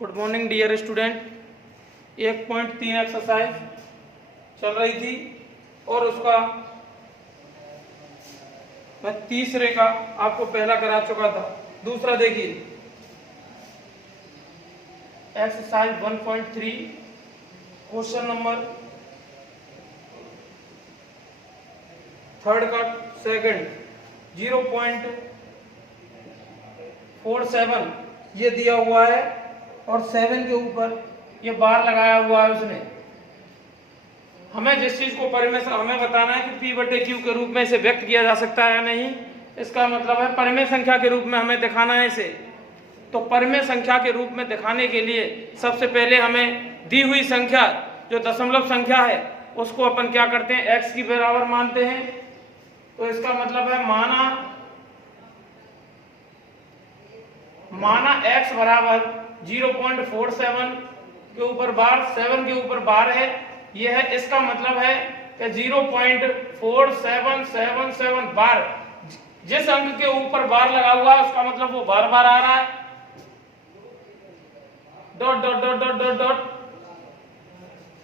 Good morning dear student. 1.3 exercise चल रही थी और उसका मैं तीसरे का आपको पहला करा चुका था। दूसरा देखिए एक्सरसाइज 1.3 क्वेश्चन नंबर थर्ड का सेकंड 0.47 ये दिया हुआ है और 7 के ऊपर ये बार लगाया हुआ है उसने। हमें जिस चीज को परिमेय हमें बताना है कि P बटे Q के रूप में इसे व्यक्त किया जा सकता है या नहीं। इसका मतलब है परिमेय संख्या के रूप में हमें दिखाना है इसे। तो परिमेय संख्या के रूप में दिखाने के लिए सबसे पहले हमें दी हुई संख्या जो दशमलव संख्या है उसको अपन क्या करते हैं, x की बराबर मानते हैं। तो इसका मतलब है माना x बराबर 0.47 के ऊपर बार 7 के ऊपर बार है, यह है। इसका मतलब है कि 0.4777 बार जिस अंक के ऊपर बार लगा हुआ है उसका मतलब वो बार बार आ रहा है। Dot dot dot dot dot dot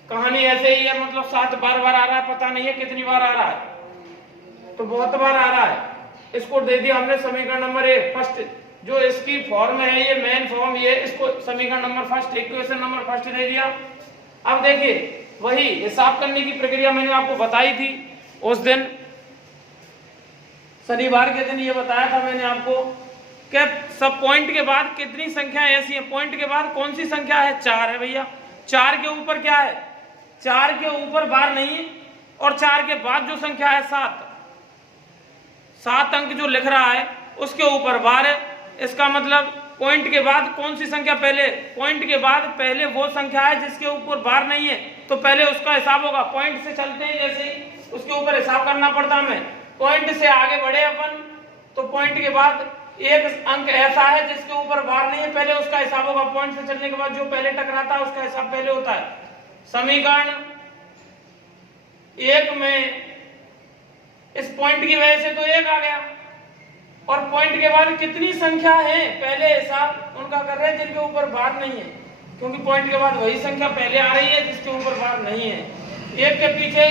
कहानी ऐसे ही है, मतलब 7 बार बार आ रहा है, पता नहीं है कितनी बार आ रहा है, तो बहुत बार आ रहा है। इसको दे दिया हमने समीकरण नंबर 1 फर्स्ट, जो इसकी फॉर्म है ये मेन फॉर्म, ये इसको समीकरण number first, equation number first दे दिया। अब देखिए वही हिसाब करने की प्रक्रिया मैंने आपको बताई थी उस दिन, शनिवार के दिन ये बताया था मैंने आपको कि सब पॉइंट के बाद कितनी संख्या ऐसी है। पॉइंट के बाद कौन सी संख्या है, 4 है भैया। 4 के ऊपर क्या है, 4 के ऊपर बार नहीं है, और 4 के बाद जो संख्या है 7 अंक जो लिख रहा है उसके ऊपर बार है। इसका मतलब पॉइंट के बाद कौन सी संख्या पहले, पॉइंट के बाद पहले वो संख्या है जिसके ऊपर बार नहीं है, तो पहले उसका हिसाब होगा। पॉइंट से चलते हैं जैसे ही उसके ऊपर हिसाब करना पड़ता हमें। पॉइंट से आगे बढ़े अपन तो पॉइंट के बाद एक अंक ऐसा है जिसके ऊपर बार नहीं है, पहले उसका हिसाब होगा। पॉइंट से चलने के बाद जो पहले टकराता है उसका हिसाब पहले होता है। समीकरण 1 में इस पॉइंट की वजह से तो 1 आ गया, और पॉइंट के बाद कितनी संख्या है पहले हिसाब उनका कर रहे हैं जिनके ऊपर बार नहीं है, क्योंकि पॉइंट के बाद वही संख्या पहले आ रही है जिसके ऊपर बार नहीं है। 1 के पीछे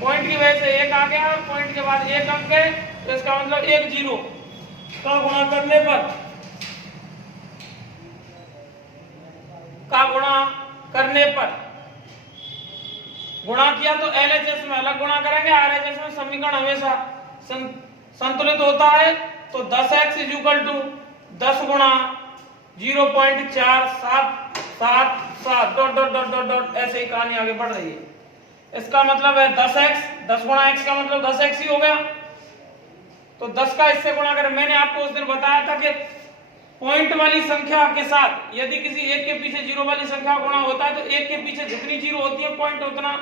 पॉइंट की वजह से 1 आ गया, और पॉइंट के बाद 1 अंक है, तो इसका मतलब 1 0 का गुणा करने पर गुणा किया तो LHS में अलग गुणा करेंगे, RHS में समीकरण हमेशा संतुलित होता है। तो 10x = 10 गुणा 0.4777 dot dot dot dot dot ऐसे ही कहानी आगे बढ़ रही है। इसका मतलब है 10x, 10 गुणा x का मतलब 10x ही हो गया। तो 10 का इससे गुणा करें। मैंने आपको उस दिन बताया था कि पॉइंट वाली संख्या के साथ यदि किसी एक के पीछे 0 वाली संख्या गुणा होता है तो एक के पीछे जितनी 0 होती है पॉइंट उतना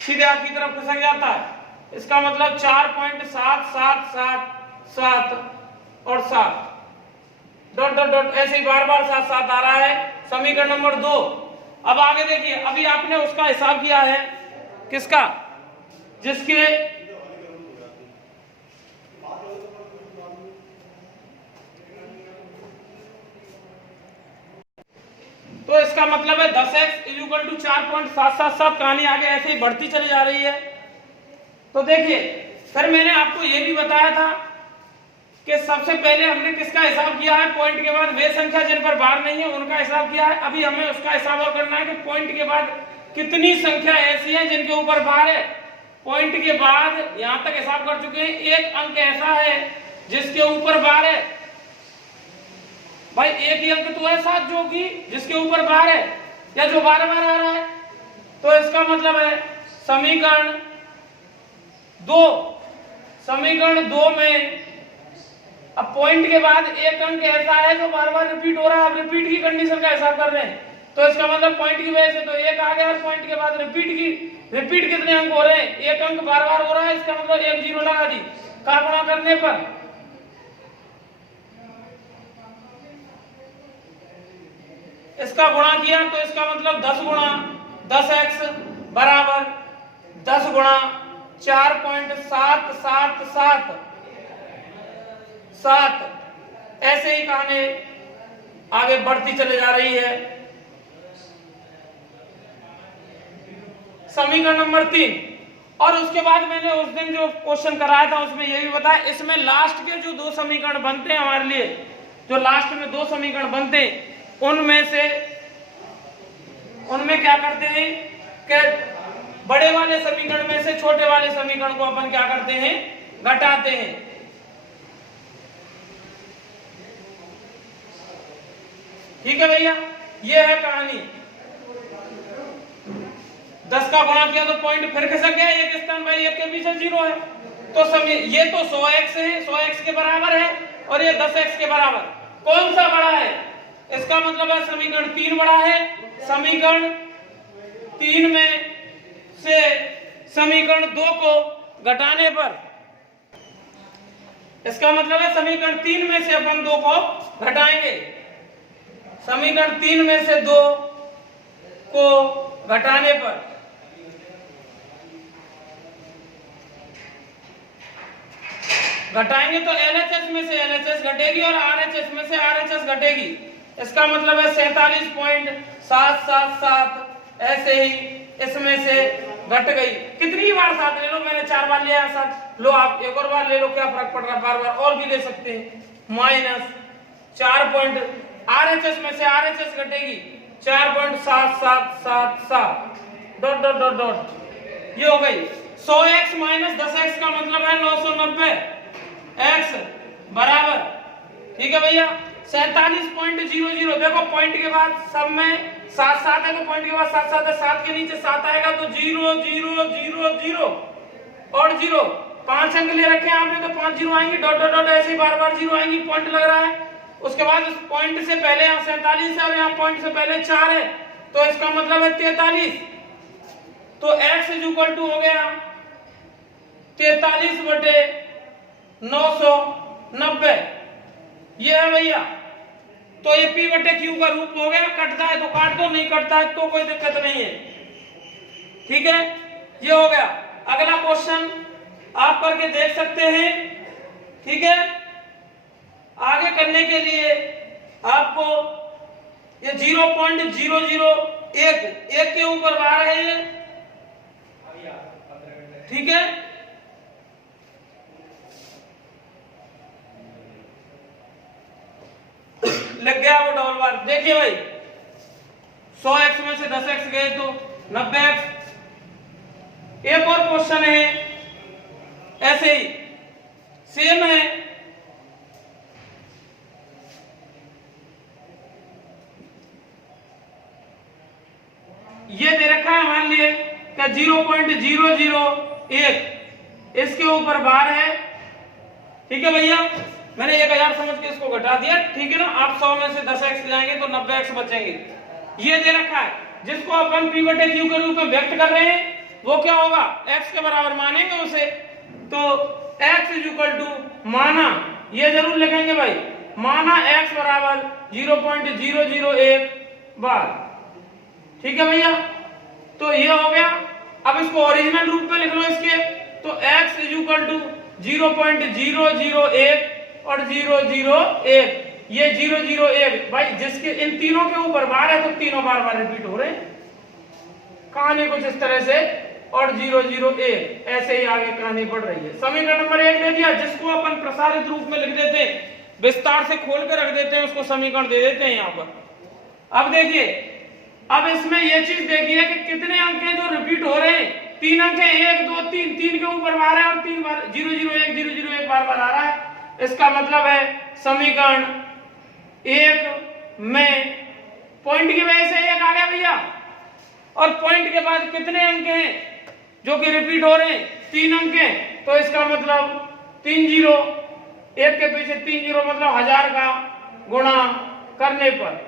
सीधे आगे की तरफ खसक जाता है। इसका मतलब 4.7777 और 7 डॉट डॉट डॉट ऐसे ही बार बार 7 7 आ रहा है। समीकरण नंबर 2। अब आगे देखिए, अभी आपने उसका हिसाब किया है किसका, जिसके तो इसका मतलब है 10x = 4.777 कहानी आगे ऐसे ही बढ़ती चली जा रही है। तो देखिए फिर मैंने आपको यह भी बताया था कि सबसे पहले हमने किसका हिसाब किया है, पॉइंट के बाद वे संख्या जिन पर बार नहीं है उनका हिसाब किया है। अभी हमें उसका हिसाब और करना है कि पॉइंट के बाद कितनी संख्या ऐसी है जिनके ऊपर बार है। पॉइंट के बाद यहां तक हिसाब कर चुके हैं, एक अंक ऐसा है जिसके ऊपर बार है। भाई एक ही अंक तो है 7 जो कि जिसके ऊपर बार है या जो बार बार आ रहा है। तो इसका मतलब है समीकरण 2 में अब पॉइंट के बाद एक अंक ऐसा है जो बार बार रिपीट हो रहा है। अब रिपीट की कंडीशन का हिसाब कर रहे हैं, तो इसका मतलब पॉइंट की वजह से तो 1 आ गया, और पॉइंट के बाद रिपीट कितने अंक हो रहे हैं, एक अंक बार बार हो रहा है। इसका मतलब 1 0 लगा दी का गुणा करने पर इसका गुणा किया, तो इसका मतलब 10 गुणा 10x बराबर 10 गुणा 4.777 ऐसे ही कहानी आगे बढ़ती चले जा रही है। समीकरण नंबर 3। और उसके बाद मैंने उस दिन जो क्वेश्चन कराया था उसमें ये भी बताया, इसमें लास्ट के जो 2 समीकरण बनते हैं हमारे लिए, जो लास्ट में 2 समीकरण बनते हैं उनमें क्या करते हैं कि बड़े वाले समीकरण में से छोटे वाले समीकरण को अपन क्या करते हैं, घटाते हैं। ठीक है भैया, ये है कहानी। 10 का गुणा किया तो पॉइंट फिर खिसक गया, एक स्थान भाई एक के पीछे 0 है, तो ये तो 100x है, 100x के बराबर है, और ये 10x के बराबर। कौन सा बड़ा है? इसका मतलब है समीकरण 3 बड़ा है। समीकरण 3 में से समीकरण 2 को घटाने पर, इसका मतलब है समीकरण 3 में से अपन 2 को घटाएंगे। समीकरण 3 में से 2 को घटाने पर घटाएंगे तो LHS में से LHS घटेगी और RHS में से RHS घटेगी। इसका मतलब है 47.777 ऐसे ही इसमें से घट गई। कितनी बार साथ ले लो, मैंने 4 बार लिया साथ, लो आप एक और बार ले लो, क्या फर्क पड़ रहा है, बार बार और भी ले सकते हैं। -4 RHS में से RHS घटेगी 4.7777 डॉट डॉट डॉट डॉट, ये हो गई। 100x माइनस 10x का मतलब है 990 x बराबर, ठीक है भैया, 47.00। देखो पॉइंट के बाद सब में 7 है, तो पॉइंट के बाद 7 है, 7 के नीचे 7 आएगा तो 0 0 0 0 और 0, 5 अंक ले रखे हैं आपने तो 5 0 आएंगे, डॉट डॉट डॉट ऐसे ही बार बार 0 आएंगी, पॉइंट लग रहा है। उसके बाद उस पॉइंट से पहले यहाँ 47 है और यहाँ पॉइंट से पहले 4 है, तो इसका मतलब है 43। तो x इक्वल टू हो गया 43/990, ये है भैया। तो ये p/q का रूप हो गया। कटता है तो काट दो, नहीं कटता है तो कोई दिक्कत नहीं है, ठीक है, ये हो गया। अगला क्वेश्चन आप करके देख सकते हैं, ठीक है। आगे करने के लिए आपको ये 0.001 एक के ऊपर बार है ये, ठीक है। लग गया वो डबल बार। देखिए भाई 100x में से 10x गए तो 90x। एक और क्वेश्चन है ऐसे ही सेम है, ये दे रखा है हमारे लिए क्या 0.001 इसके ऊपर बार है, ठीक है भैया। मैंने 1000 समझ के इसको घटा दिया, ठीक है ना। आप 100 में से 10x जाएंगे तो 90x बचेंगे। ये दे रखा है जिसको अपन p/q के रूप में व्यक्त कर रहे हैं, वो क्या होगा, x के बराबर मानेंगे उसे, तो x इक्वल टू माना, ये जरूर लिखेंगे भाई, माना x बराबर 0.001 बार, ठीक है भैया। तो ये हो गया। अब इसको ओरिजिनल रूप में लिख लो इसके, तो x इक्वल टू 0.001 और 001, ये 001 भाई, जिसके इन तीनों के ऊपर बार है तो तीनों बार बार रिपीट हो रहे हैं, कहानी कुछ इस तरह से, और 001 ऐसे ही आगे कहानी बढ़ रही है। समीकरण नंबर 1 दे दिया, जिसको अपन प्रसारित रूप में लिख देते हैं, विस्तार से खोल कर रख देते हैं, उसको समीकरण दे देते हैं यहाँ पर। अब देखिए, अब इसमें ये चीज देखिए कि कितने अंक हैं जो रिपीट हो रहे हैं। 3 अंक है, 1 2 3, 3 के ऊपर बार है और 3 बार 001 बार बार आ रहा है। इसका मतलब है समीकरण 1 में पॉइंट की वजह से 1 आ गया भैया, और पॉइंट के बाद कितने अंक हैं जो कि रिपीट हो रहे हैं, 3 अंक हैं, तो इसका मतलब 3 0, 1 के पीछे 3 0, मतलब 1000 का गुणा करने पर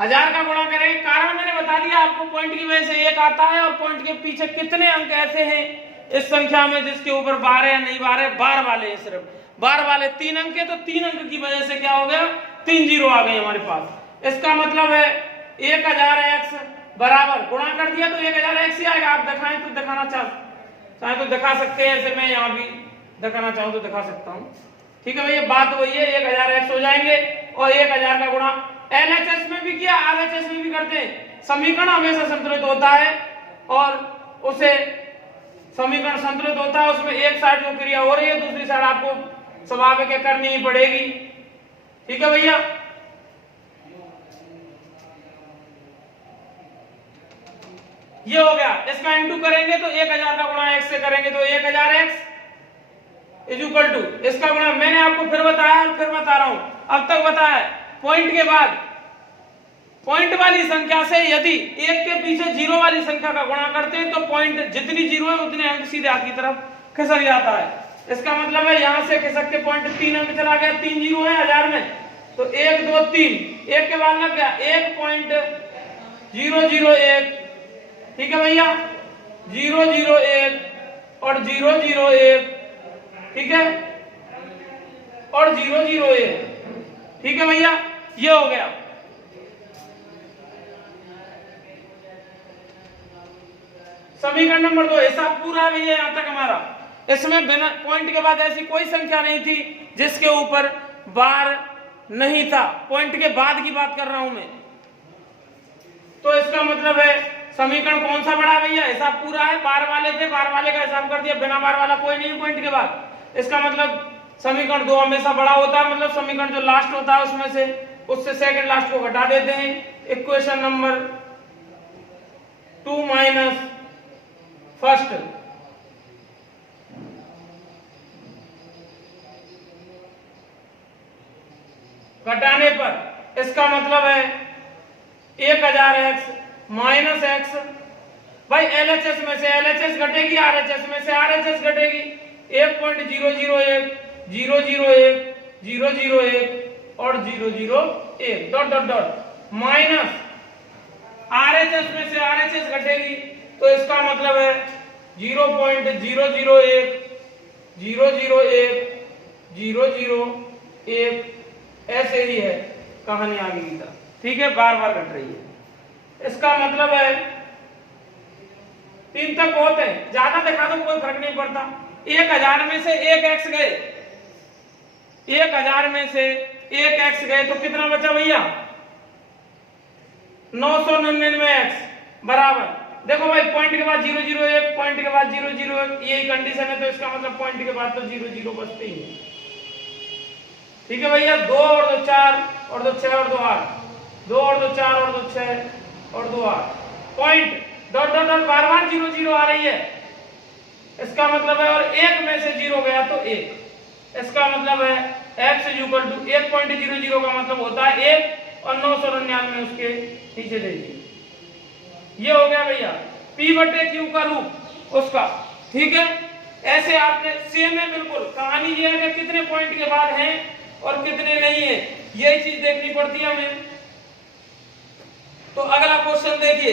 1000 का गुणा करेंगे। कारण मैंने बता दिया आपको, पॉइंट की वजह से 1 आता है, और पॉइंट के पीछे कितने अंक ऐसे हैं इस संख्या में जिसके ऊपर बार है या नहीं बार है, बार वाले हैं, सिर्फ बार वाले 3 अंक है, तो 3 अंक की वजह से क्या हो गया, 3 0 आ गए हमारे पास। इसका मतलब है 1000x बराबर, गुणा कर दिया तो 1000x ही आएगा। आप दिखाएं तो दिखाना चाहे तो दिखा सकते हैं, ऐसे मैं यहाँ भी दिखाना चाहूँ तो दिखा सकता हूँ, ठीक है भैया। बात वही है, 1000x हो जाएंगे और 1000 का गुणा एलएचएस में भी किया, आरएचएस में भी करते हैं। समीकरण हमेशा संतुलित होता है और उसे समीकरण संतुलित होता है, उसमें एक साइड जो क्रिया हो रही है दूसरी साइड आपको स्वाभाविक है करनी ही पड़ेगी। ठीक है भैया, ये हो गया। इसका इनटू करेंगे तो 1000 का गुणा x से करेंगे तो 1000x इज इक्वल टू इसका गुणा, मैंने आपको फिर बताया और फिर बता रहा हूं, अब तक बताया पॉइंट के बाद पॉइंट वाली संख्या से यदि एक के पीछे जीरो वाली संख्या का गुणा करते हैं तो पॉइंट जितनी जीरो है उतने अंक सीधे हाथ की तरफ खिसक जाता है। इसका मतलब है यहां से खिसक के पॉइंट 3 अंक चला गया, 3 जीरो है 1000 में, तो 1 2 3 एक के बाद लग गया 1.001। ठीक है भैया, 001 और 001, ठीक है, और 001। ठीक है भैया, ये हो गया। समीकरण नंबर 2 हिसाब पूरा भी है यहां तक हमारा। इसमें बिना पॉइंट के बाद ऐसी कोई संख्या नहीं थी जिसके ऊपर बार नहीं था, पॉइंट के बाद की बात कर रहा हूं मैं। तो इसका मतलब है समीकरण कौन सा बड़ा भैया, हिसाब पूरा है, बार वाले थे, बार वाले का हिसाब कर दिया, बिना बार वाला कोई नहीं पॉइंट के बाद। इसका मतलब समीकरण 2 हमेशा बड़ा होता है, मतलब समीकरण जो लास्ट होता है उसमें से उससे सेकंड लास्ट को घटा देते हैं। इक्वेशन नंबर 2 माइनस फर्स्ट, घटाने पर इसका मतलब है 1000x माइनस x। भाई एलएचएस में से एलएचएस घटेगी, आरएचएस में से आरएचएस घटेगी। 1.001 001 001 और 001 dot dot dot minus RHS में से आरएचएस घटेगी, तो इसका मतलब है 0.001 001 001। ऐसे ही है कहानी आगे की तरफ। ठीक है, बार बार घट रही है। इसका मतलब है 3 तक बहुत है, ज्यादा दिखा दो कोई फर्क नहीं पड़ता। 1000 में से 1 x गए, 1000 में से 1 x गए तो कितना बचा भैया, 999x बराबर। देखो भाई पॉइंट के बाद 001, पॉइंट के बाद 001, यही कंडीशन है, तो इसका मतलब पॉइंट के बाद तो 00 बचते ही है। ठीक है भैया, 2 और 2 4 और 2 6 और 2 8, 2 और 2 4 और 2 6 और 2 8, पॉइंट डॉट डॉट डॉट बार बार 00 आ रही है। इसका मतलब है और 1 में से 0 गया तो 1, इसका मतलब है x इज इक्वल टू 1.00 का मतलब होता है 1 और 999 उसके नीचे दे दीजिए। ये हो गया भैया p/q का रूप उसका। ठीक है, ऐसे आपने सेम है बिल्कुल। कहानी ये है कि कितने पॉइंट के बाद हैं और कितने नहीं है, यही चीज देखनी पड़ती है हमें। तो अगला क्वेश्चन देखिए,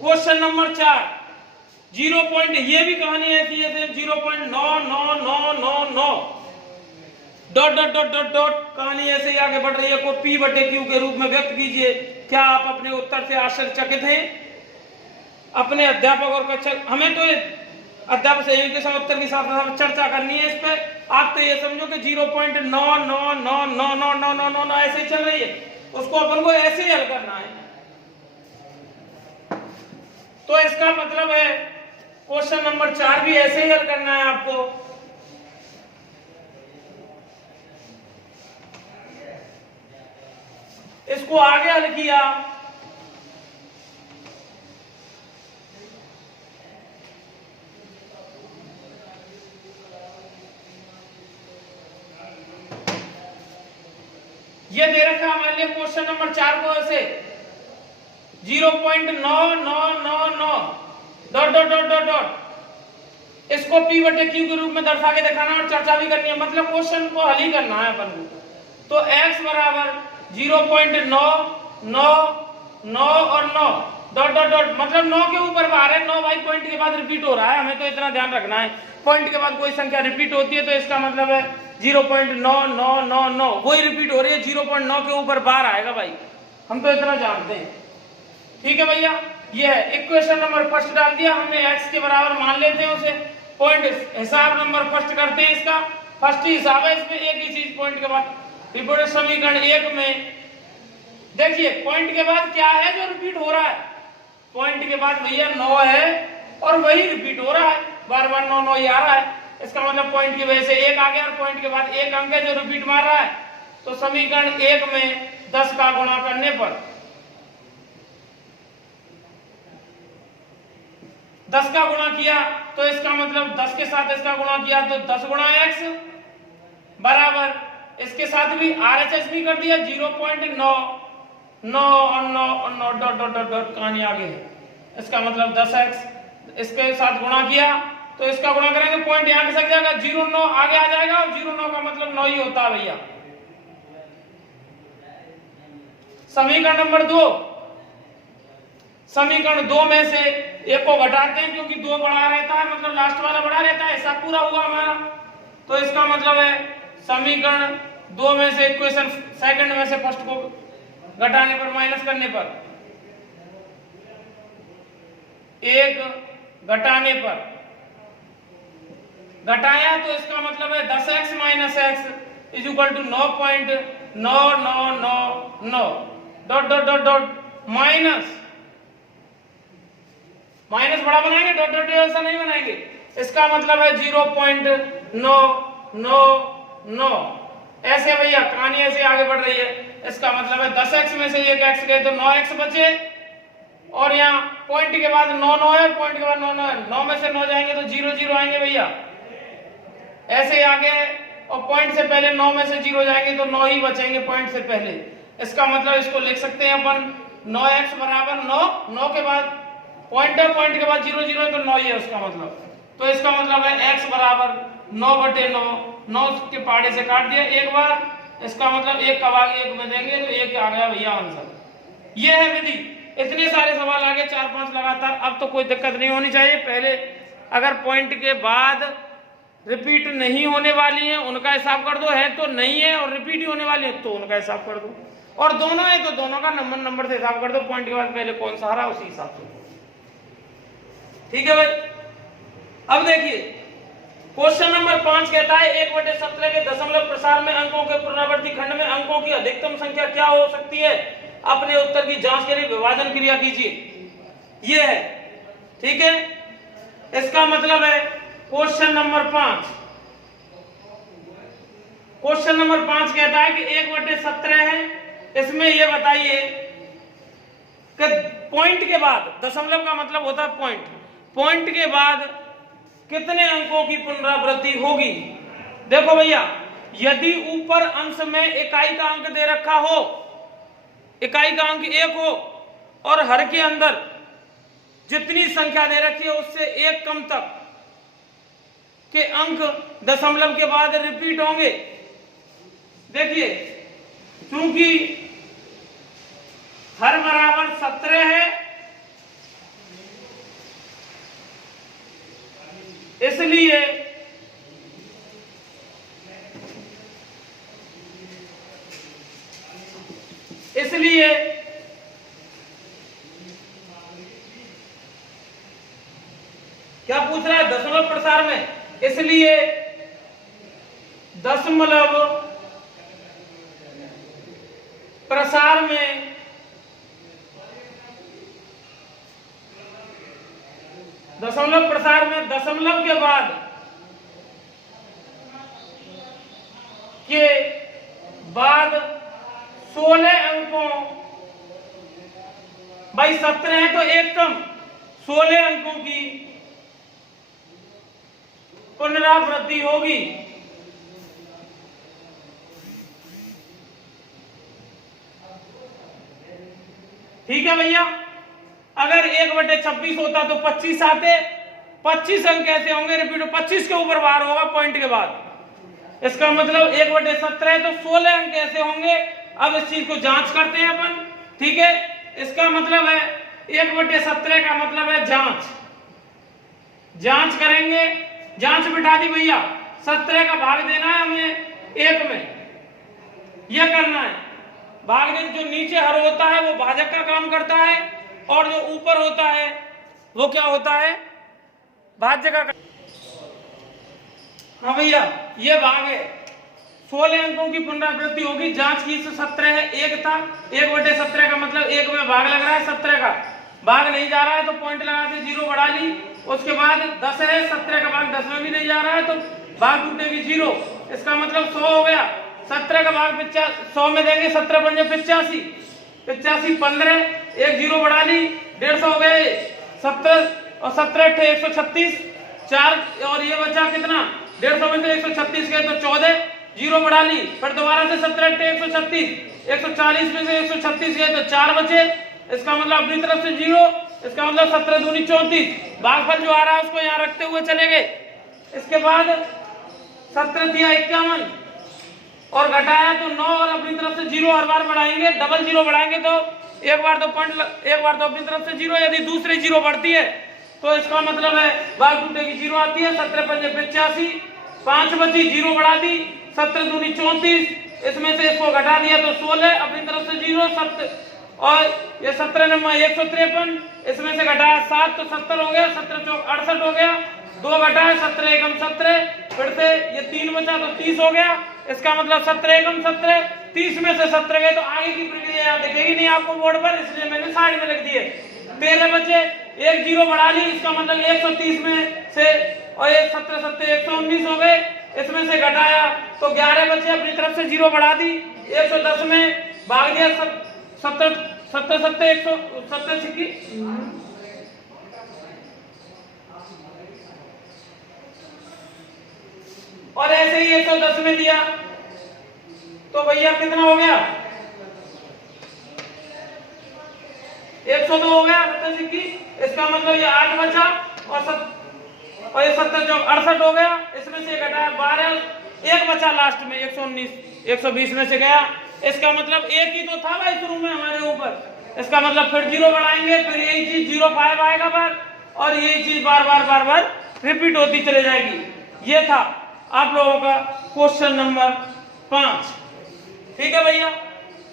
क्वेश्चन नंबर 4, 0 पॉइंट, ये भी कहानी ऐसी है 0.99999 dot dot dot dot dot. कहानी ऐसे ही आगे बढ़ रही है, को p/q के रूप में व्यक्त कीजिए। क्या आप अपने उत्तर से आश्चर्यचकित हैं? अपने अध्यापक और कक्षा, हमें तो अध्यापक सहयोगी के साथ उत्तर के साथ चर्चा करनी है इस पे। आप तो ये समझो कि 0.9999999 ऐसे चल रही है, उसको अपन को ऐसे ही हल करना है। तो इसका मतलब है क्वेश्चन नंबर 4 भी ऐसे ही हल करना है आपको। इसको आगे हल किया, ये दे रखा हमारे लिए क्वेश्चन नंबर 4 को ऐसे 0.9999 dot dot dot dot dot, इसको p/q के रूप में दर्शा के दिखाना और चर्चा भी करनी है, मतलब क्वेश्चन को हल ही करना है अपन को। तो x बराबर 0.999 और 9 डॉट डॉट डॉट, मतलब 9 के ऊपर बाहर है, 9 भाई पॉइंट के बाद रिपीट हो रहा है, हमें तो इतना ध्यान रखना है। पॉइंट के बाद कोई संख्या रिपीट होती है तो इसका मतलब है 0.9999 वही रिपीट हो रही है, 0.9 के ऊपर बार आएगा भाई, हम तो इतना जानते हैं। ठीक है भैया, ये है इक्वेशन नंबर फर्स्ट डाल दिया हमने, x के बराबर मान लेते हैं उसे। पॉइंट हिसाब नंबर फर्स्ट करते हैं इसका, फर्स्ट ही हिसाब है इसमें, एक ही चीज पॉइंट के बाद रिपीट। समीकरण 1 में देखिए पॉइंट के बाद क्या है जो रिपीट हो रहा है, पॉइंट के बाद भैया 9 है और वही रिपीट हो रहा है, बार बार 9 9 ही आ रहा है। इसका मतलब पॉइंट की वजह से 1 आ गया और पॉइंट के बाद एक अंक है जो रिपीट मार रहा है। तो समीकरण 1 में 10 का गुणा करने पर 10 का गुणा किया तो इसका मतलब 10 के साथ इसका गुणा किया तो 10 गुणा x बराबर इसके साथ भी RHS भी कर दिया 0.9 9 और 9 और 9 डॉट डॉट डॉट डॉट कहानी आगे है। इसका मतलब 10x इसके साथ गुणा किया तो इसका गुणा करेंगे पॉइंट यहां खिसक जाएगा 0.9 आगे आ जाएगा और 0.9 का मतलब 9 ही होता है भैया। समीकरण नंबर 2, समीकरण 2 में से एक को घटाते हैं क्योंकि 2 बड़ा रहता है, मतलब लास्ट वाला बड़ा रहता है, ऐसा पूरा हुआ हमारा। तो इसका मतलब है समीकरण 2 में से इक्वेशन सेकंड में से फर्स्ट को घटाने पर माइनस करने पर 1 घटाने पर घटाया तो इसका मतलब है 10x minus x is equal to 9.9999 dot dot dot dot minus minus बड़ा बनाएंगे, डॉट डॉट ऐसा नहीं बनाएंगे। इसका मतलब है 0.999 ऐसे भैया कहानी ऐसे आगे बढ़ रही है। इसका मतलब है 10x में से एक x गए तो 9x बचे और यहाँ पॉइंट के बाद 9 9 है, पॉइंट के बाद 9 9 है, 9 में से 9 जाएंगे तो 0 0 आएंगे भैया, ऐसे आगे। और पॉइंट से पहले 9 में से 0 जाएंगे तो 9 ही बचेंगे पॉइंट से पहले। इसका मतलब इसको लिख सकते हैं अपन 9x बराबर 9, 9 के बाद पॉइंट है, पॉइंट के बाद 0 0 है तो 9 ही है उसका मतलब। तो इसका मतलब है x बराबर 9/9, 9 के पहाड़े से काट दिया एक बार, इसका मतलब 1 का भाग 1 में देंगे तो 1 आ गया भैया आंसर। ये है विधि। इतने सारे सवाल आगे 4-5 लगातार, अब तो कोई दिक्कत नहीं होनी चाहिए। पहले अगर पॉइंट के बाद रिपीट नहीं होने वाली है उनका हिसाब कर दो, है तो नहीं है, और रिपीट ही होने वाली है तो उनका हिसाब कर दो, और दोनों है तो दोनों का नंबर नंबर से हिसाब कर दो, पॉइंट के बाद पहले कौन सा आ रहा उसी हिसाब से। ठीक है भाई। अब देखिए क्वेश्चन नंबर 5 कहता है 1/17 के दशमलव प्रसार में अंकों के पुनरावृत्ति खंड में अंकों की अधिकतम संख्या क्या हो सकती है, अपने उत्तर की जांच के लिए विभाजन क्रिया कीजिए। ये है, ठीक है। इसका मतलब है क्वेश्चन नंबर 5, क्वेश्चन नंबर 5 कहता है कि 1/17 है, इसमें ये बताइए कि पॉइंट के बाद, दशमलव का मतलब होता है पॉइंट, पॉइंट के बाद कितने अंकों की पुनरावृत्ति होगी। देखो भैया, यदि ऊपर अंश में इकाई का अंक दे रखा हो, इकाई का अंक 1 हो और हर के अंदर जितनी संख्या दे रखी है उससे 1 कम तक के अंक दशमलव के बाद रिपीट होंगे। देखिए चूंकि हर बराबर 17 है, इसलिए क्या पूछ रहा है दशमलव प्रसार में, इसलिए दशमलव प्रसार में दशमलव के बाद के बाद 16 अंकों, भाई 17 है तो 1 कम, 16 अंकों की पुनरावृत्ति होगी। ठीक है भैया। अगर 1/26 होता तो 25 आते, 25 अंक कैसे होंगे रिपीट, 25 के ऊपर बार होगा पॉइंट के बाद। इसका मतलब 1/17 है तो 16 अंक कैसे होंगे। अब इस चीज को जांच करते हैं अपन, ठीक है। इसका मतलब है 1/17 का मतलब है जांच, जांच करेंगे, जांच बिठा दी भैया, 17 का भाग देना है हमें 1 में, यह करना है। भाग दे, जो नीचे हर होता है वो भाजक का काम करता है और जो ऊपर होता है वो क्या होता है, भाज्य का। हाँ भैया, ये भाग है। 16 अंकों की पुनरावृत्ति होगी। जांच की 17 है, एक था, 1/17 का मतलब एक में भाग लग रहा है 17 का, भाग नहीं जा रहा है तो पॉइंट लगा के 0 बढ़ा ली। उसके बाद 10 है, 17 का भाग 10 में भी नहीं जा रहा है तो भाग टूटेगी 0, इसका मतलब 100 हो गया। 17 का भाग 100 में देंगे, 17 पंजे 85, 85 15, एक 0 बढ़ा ली, 150 हो गए। 17 और 17 थे 136, 4 और ये बचा कितना, 150 में से 136 गए तो 14, 0 बढ़ा ली, फिर दोबारा से 17 थे 136, 140 में से 136 गए तो 4 बचे, इसका मतलब अपनी तरफ से 0, इसका मतलब 17 दूनी 34, भागफल जो आ रहा है उसको यहाँ रखते हुए चले गए। इसके बाद 17 दिया 51 और घटाया तो 9 और अपनी तरफ से 0 हर बार बढ़ाएंगे, डबल 0 बढ़ाएंगे तो एक बार तो पॉइंट, एक बार तो अपनी तरफ से 0, यदि दूसरी 0 बढ़ती है तो इसका मतलब है भाग टूटेगी 0 आती है। 17 पंजे 85, 5 बची, 0 बढ़ा दी, 17 दूनी 34, इसमें से इसको घटा दिया तो 16, अपनी तरफ से 0, 7 और ये 17 नंबर 153, इसमें से घटाया 7 तो 70 हो गया, 17 चौक 68 हो गया, 2 घटाया 17 एकम 17, फिर से ये 3 बचा तो 30 हो गया, इसका मतलब 17 एकम 17, 30 में से 17 गए तो आगे की प्रक्रिया यहाँ दिखेगी नहीं आपको बोर्ड पर, इसलिए मैंने साइड में लिख दिए। 13 बचे, एक 0 बढ़ा ली, इसका मतलब 130 में से और ये 17 17 119 हो गए, इसमें से घटाया तो 11 बचे, अपनी तरफ से 0 बढ़ा दी, 110 में भाग दिया 70 70 70 170 सिक्की और ऐसे ही 110 में दिया तो भैया कितना हो गया, 102 हो गया 70 सिक्की, इसका मतलब ये 8 बचा और ये 70 चौक 68 हो गया, इसमें से घटाया 12, एक बचा लास्ट में 119, 120 में से गया, इसका मतलब एक ही तो था भाई शुरू में हमारे ऊपर, इसका मतलब फिर 0 बढ़ाएंगे, फिर यही चीज 05 आएगा बार और यही चीज बार बार रिपीट होती चले जाएगी। ये था आप लोगों का क्वेश्चन नंबर 5। ठीक है भैया।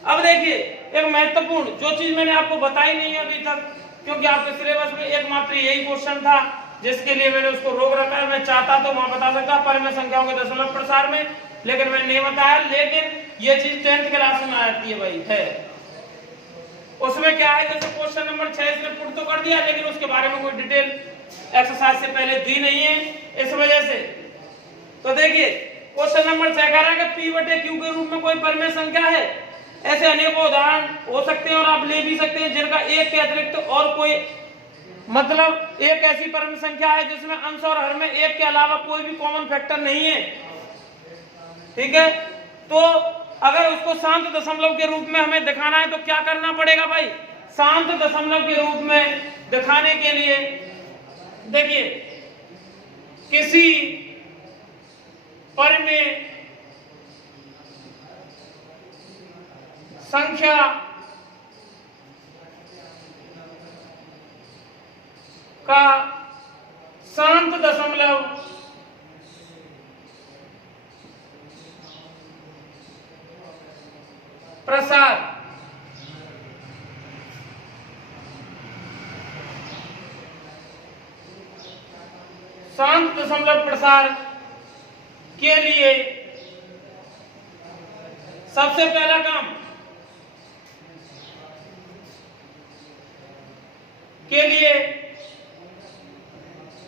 अब देखिए एक महत्वपूर्ण जो चीज मैंने आपको बताई नहीं है अभी तक, क्योंकि आपके सिलेबस में एकमात्र यही क्वेश्चन था जिसके लिए मैंने उसको रोक रखा है। मैं चाहता तो वहां बता सकता पर मैं संख्याओं के दशमलव प्रसार में, लेकिन मैंने नहीं बताया। लेकिन ये चीज 10th क्लास में आती है भाई, है उसमें क्या है, जैसे क्वेश्चन नंबर 6 इसने पुट तो कर दिया, लेकिन उसके बारे में कोई डिटेल एक्सरसाइज से पहले दी नहीं है, इस वजह से। तो देखिए क्वेश्चन नंबर 6 कह रहा है कि P/Q के रूप में कोई परिमेय संख्या है। ऐसे अनेकों उदाहरण हो सकते हैं और आप ले भी सकते हैं जिनका एक के अतिरिक्त और कोई मतलब एक ऐसी परिमेय संख्या है जिसमें अंश और हर में एक के अलावा कोई भी कॉमन फैक्टर नहीं है। ठीक है, तो अगर उसको शांत दशमलव के रूप में हमें दिखाना है तो क्या करना पड़ेगा भाई, शांत दशमलव के रूप में दिखाने के लिए देखिए किसी परिमेय संख्या का शांत दशमलव प्रसार शांत दशमलव प्रसार के लिए सबसे पहला काम के लिए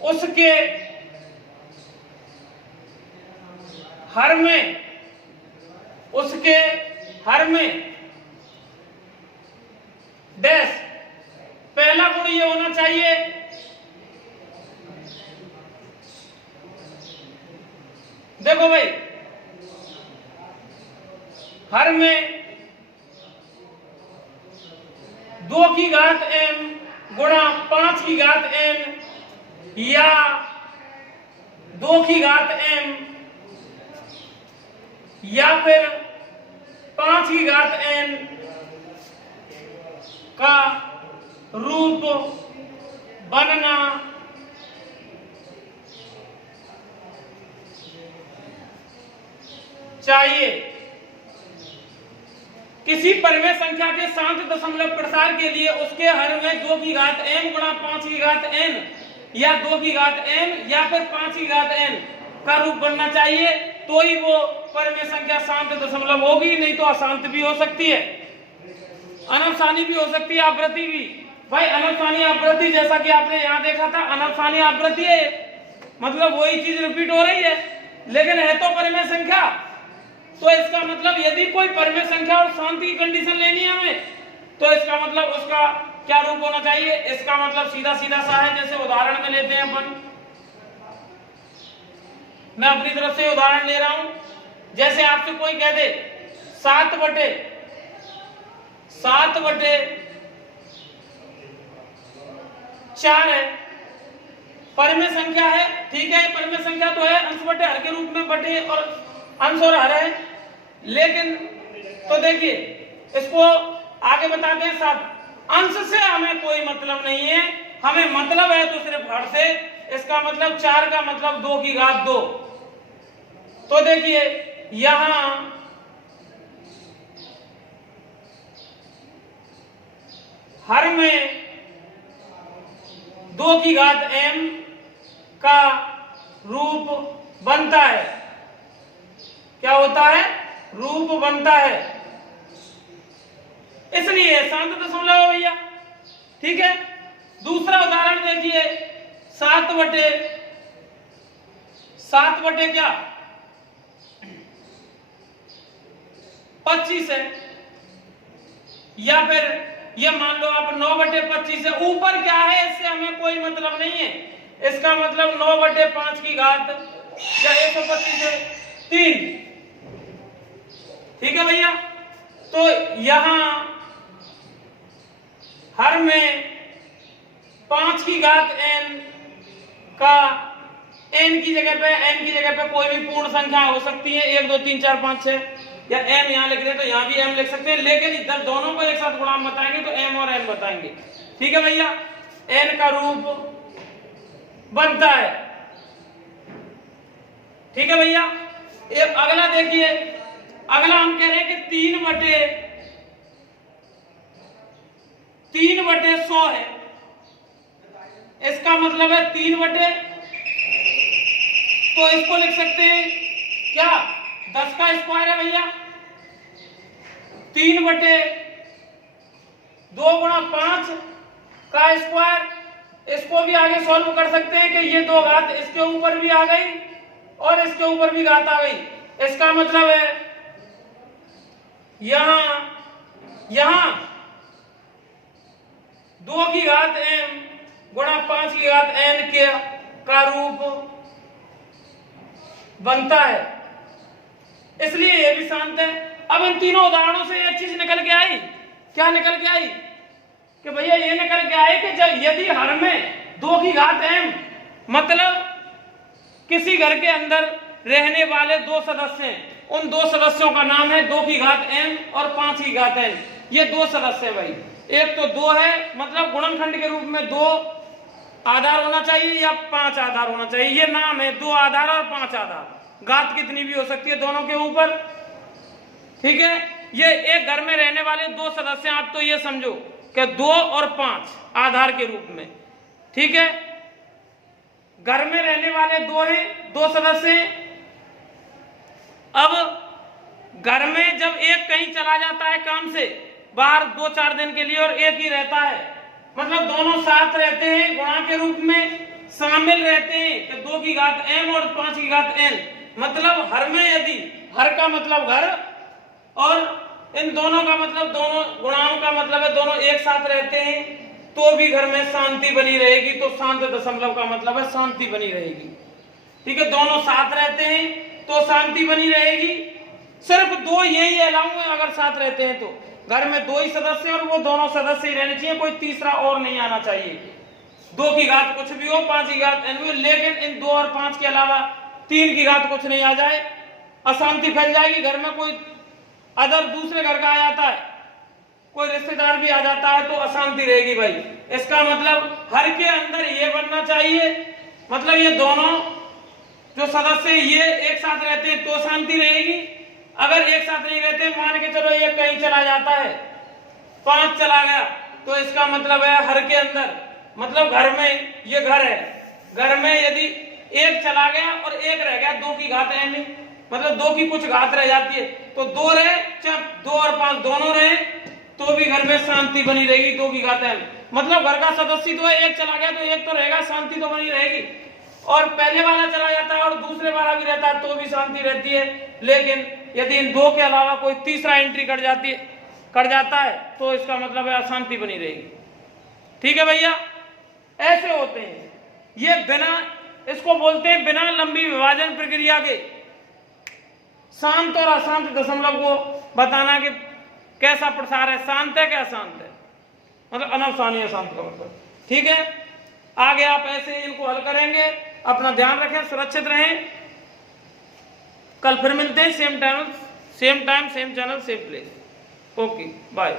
उसके हर में डैश, पहला गुण ये होना चाहिए देखो भाई, हर में 2 की घात m गुणा 5 की घात n या 2 की घात m या फिर 5 की घात n का रूप बनना चाहिए। किसी परिमेय संख्या के शांत दशमलव प्रसार के लिए उसके हर में 2 की घात m गुणा 5 की घात n या 2 की घात n या फिर 5 की घात n का रूप बनना चाहिए, तो ही वो परिमेय संख्या शांत दशमलव होगी, नहीं तो अशांत भी हो सकती है, अनवसानी भी हो सकती है, आवृत्ति भी। भाई अनवसानी आवृत्ति जैसा कि आपने यहाँ देखा था, अनवसानी आवृत्ति है, मतलब वही चीज रिपीट हो रही है, लेकिन है तो परिमेय संख्या। तो इसका मतलब यदि कोई परिमेय संख्या और शांति की कंडीशन लेनी है हमें, तो इसका मतलब उसका क्या रूप होना चाहिए? इसका मतलब सीधा सीधा सा है, जैसे उदाहरण में लेते हैं अपन, मैं अपनी तरफ से उदाहरण ले रहा हूं। जैसे आपसे कोई कह दे 7/4 है, परिमेय संख्या है, ठीक है, परिमेय संख्या तो है, अंश बटे हर के रूप में, बटे और अंश और हर है, लेकिन तो देखिए इसको आगे बताते हैं साहब, अंश से हमें कोई मतलब नहीं है, हमें मतलब है तो सिर्फ हर से। इसका मतलब 4 का मतलब 2 की घात 2। तो देखिए यहां हर में 2 की घात m का रूप बनता है। क्या होता है? रूप बनता है, इसलिए शांत दशमलव है भैया, ठीक है। दूसरा उदाहरण देखिए, 7/25 है, या फिर ये मान लो आप 9/25 है। ऊपर क्या है इससे हमें कोई मतलब नहीं है, इसका मतलब 9/5 की घात या 125 है 3, ठीक है भैया। तो यहां हर में 5 की घात n का n की जगह पे कोई भी पूर्ण संख्या हो सकती है, 1 2 3 4 5 6, या m यहां लिख रहे हैं तो यहां भी m लिख सकते हैं, लेकिन इधर दोनों को एक साथ गुणांक बताएंगे तो m और n बताएंगे, ठीक है भैया। n का रूप बनता है, ठीक है भैया। एक अगला देखिए, अगला हम कह रहे हैं कि 3/100 है, इसका मतलब है 3 तो इसको लिख सकते हैं क्या? 10 का स्क्वायर है भैया, 3/2 गुणा 5 का स्क्वायर। इसको भी आगे सॉल्व कर सकते हैं कि ये 2 घात इसके ऊपर भी आ गई और इसके ऊपर भी घात आ गई, इसका मतलब है यहां 2 की घात m गुणा 5 की घात n के का रूप बनता है, इसलिए ये भी शांत है। अब इन तीनों उदाहरणों से एक चीज निकल के आई, क्या निकल के आई? कि भैया ये निकल के आए कि जब यदि हर में 2 की घात m, मतलब किसी घर के अंदर रहने वाले 2 सदस्य हैं, उन 2 सदस्यों का नाम है 2 की घात m और 5 की घात n, ये 2 सदस्य है भाई। एक तो 2 है, मतलब गुणनखंड के रूप में 2 आधार होना चाहिए या 5 आधार होना चाहिए, ये नाम है 2 आधार और 5 आधार, घात कितनी भी हो सकती है दोनों के ऊपर, ठीक है। ये एक घर में रहने वाले 2 सदस्य, आप तो ये समझो कि 2 और 5 आधार के रूप में, ठीक है। घर में रहने वाले 2 सदस्य हैं। अब घर में जब एक कहीं चला जाता है काम से बाहर 2-4 दिन के लिए और एक ही रहता है, मतलब दोनों साथ रहते हैं, गुणा के रूप में शामिल रहते हैं, कि 2 की घात m और 5 की घात n, मतलब हर में यदि हर का मतलब घर और इन दोनों का मतलब दोनों गुणाओं का मतलब है दोनों एक साथ रहते हैं, तो भी घर में शांति बनी रहेगी। तो शांत दशमलव का मतलब है शांति बनी रहेगी, ठीक है। दोनों साथ रहते हैं तो शांति बनी रहेगी। सिर्फ 2 यही अलाउ है, अगर साथ रहते हैं तो घर में 2 ही सदस्य और वो दोनों सदस्य ही रहने चाहिए, कोई तीसरा और नहीं आना चाहिए। 2 की घात कुछ भी हो, 5 की घात n भी हो, लेकिन इन 2 और 5 के अलावा 3 की घात कुछ नहीं आ जाए, अशांति फैल जाएगी। घर में कोई अदर दूसरे घर का आ जाता है, कोई रिश्तेदार भी आ जाता है, तो अशांति रहेगी भाई। इसका मतलब हर के अंदर ये बनना चाहिए, मतलब ये दोनों जो सदस्य ये एक साथ रहते हैं तो शांति रहेगी। अगर एक साथ नहीं रहते, मान के चलो ये कहीं चला जाता है, 5 चला गया, तो इसका मतलब है हर के अंदर, मतलब घर में ये घर है, घर में यदि एक चला गया और एक रह गया, 2 की घात n, मतलब 2 की कुछ घात रह जाती है, तो 2 रहे, जब 2 और 5 दोनों रहे तो भी घर में शांति बनी रहेगी, 2 की घात n, मतलब घर का सदस्य तो है, एक चला गया तो एक तो रहेगा, शांति तो बनी रहेगी। और पहले वाला चला जाता है और दूसरे वाला भी रहता है तो भी शांति रहती है। लेकिन यदि इन 2 के अलावा कोई तीसरा एंट्री कट जाता है तो इसका मतलब है अशांति बनी रहेगी। ठीक है भैया, ऐसे होते हैं ये, बिना, इसको बोलते हैं बिना लंबी विभाजन प्रक्रिया के शांत और अशांत दशमलव को बताना कि कैसा प्रसार है, शांत है क्या अशांत है, मतलब अनवसानी अशांत का मतलब। ठीक है, आगे आप ऐसे इनको हल करेंगे। अपना ध्यान रखें, सुरक्षित रहें। कल फिर मिलते हैं, same time same channel same place. Okay bye.